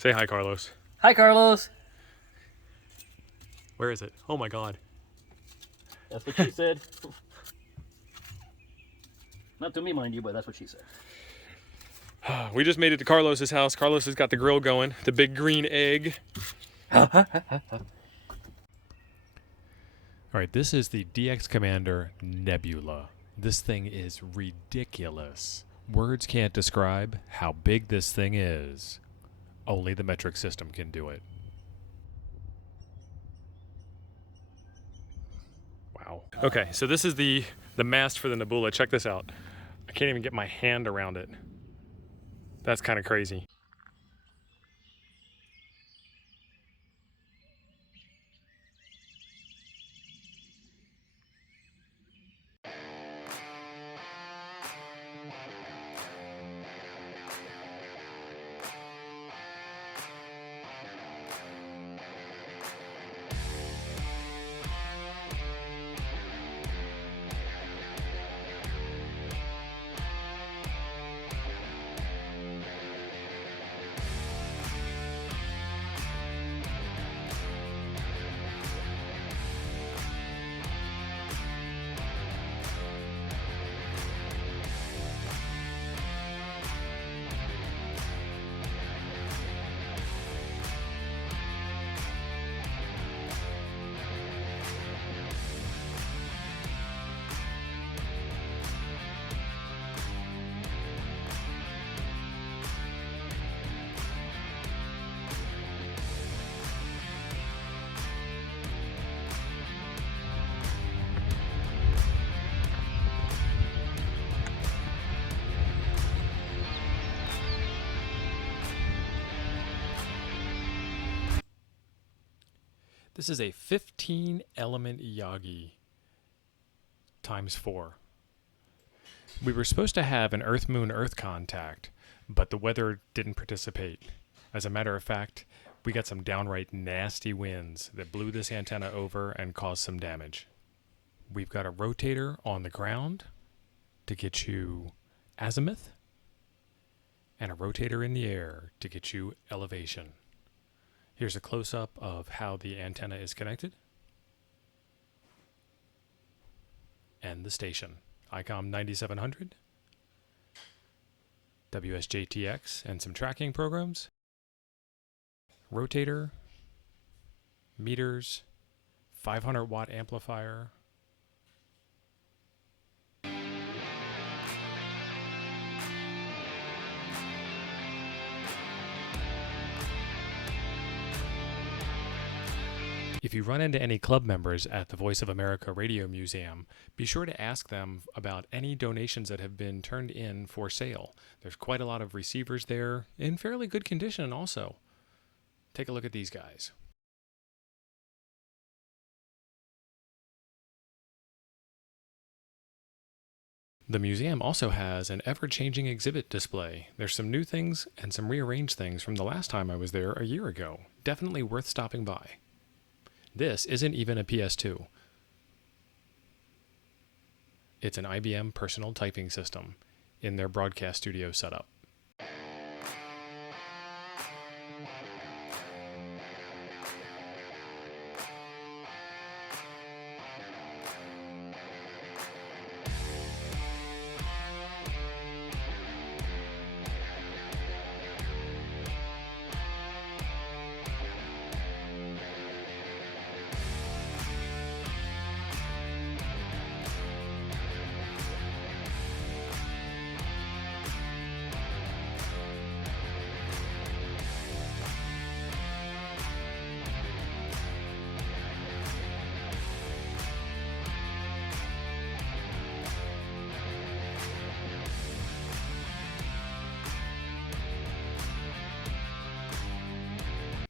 Say hi, Carlos. Hi, Carlos. Where is it? Oh my God. That's what she said. Not to me, mind you, but that's what she said. We just made it to Carlos's house. Carlos has got the grill going. The big green egg. All right, this is the DX Commander Nebula. This thing is ridiculous. Words can't describe how big this thing is. Only the metric system can do it. Wow. Okay, so this is the mast for the Nebula. Check this out. I can't even get my hand around it. That's kind of crazy. This is a 15 element Yagi times 4. We were supposed to have an Earth-Moon-Earth contact, but the weather didn't participate. As a matter of fact, we got some downright nasty winds that blew this antenna over and caused some damage. We've got a rotator on the ground to get you azimuth, and a rotator in the air to get you elevation. Here's a close-up of how the antenna is connected. And the station. ICOM 9700, WSJTX, and some tracking programs. Rotator, meters, 500 watt amplifier. If you run into any club members at the Voice of America Radio Museum, be sure to ask them about any donations that have been turned in for sale. There's quite a lot of receivers there in fairly good condition also. Take a look at these guys. The museum also has an ever-changing exhibit display. There's some new things and some rearranged things from the last time I was there a year ago. Definitely worth stopping by. This isn't even a PS2. It's an IBM personal typing system in their broadcast studio setup.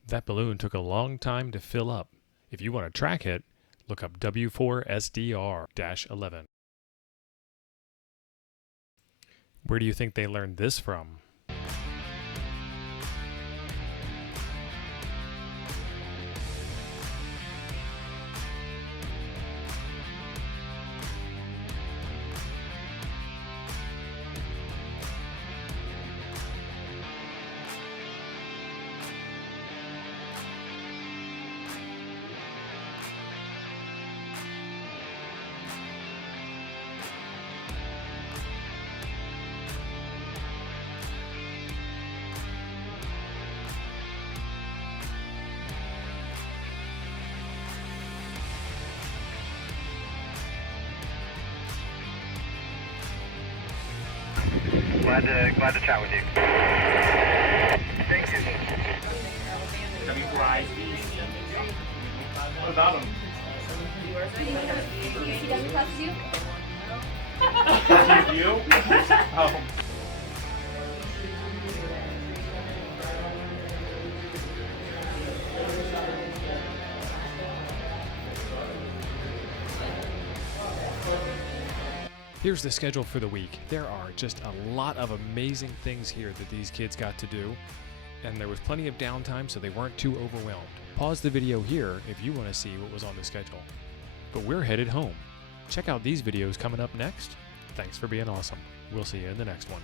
That balloon took a long time to fill up. If you want to track it, look up W4SDR-11. Where do you think they learned this from? Glad to chat with you. Thank you. What about him? You? Oh. Here's the schedule for the week. There are just a lot of amazing things here that these kids got to do, and there was plenty of downtime so they weren't too overwhelmed. Pause the video here if you want to see what was on the schedule. But we're headed home. Check out these videos coming up next. Thanks for being awesome. We'll see you in the next one.